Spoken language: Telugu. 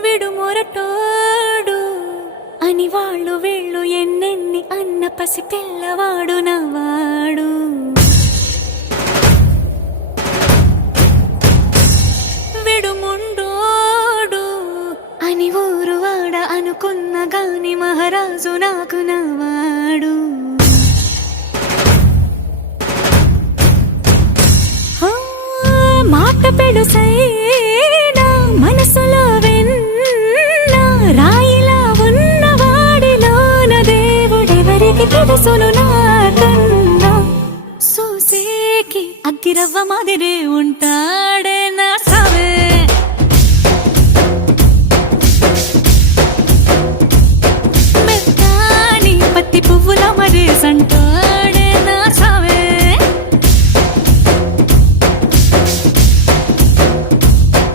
విడు మొరటోడు అని వాళ్ళు వీళ్ళు ఎన్నెన్ని అన్న పసి పిల్లవాడు నవాడు. విడు ముండోడు అని ఊరు వాడ అనుకున్న గాని మహారాజు నాకు నవాడు. మాట పెడు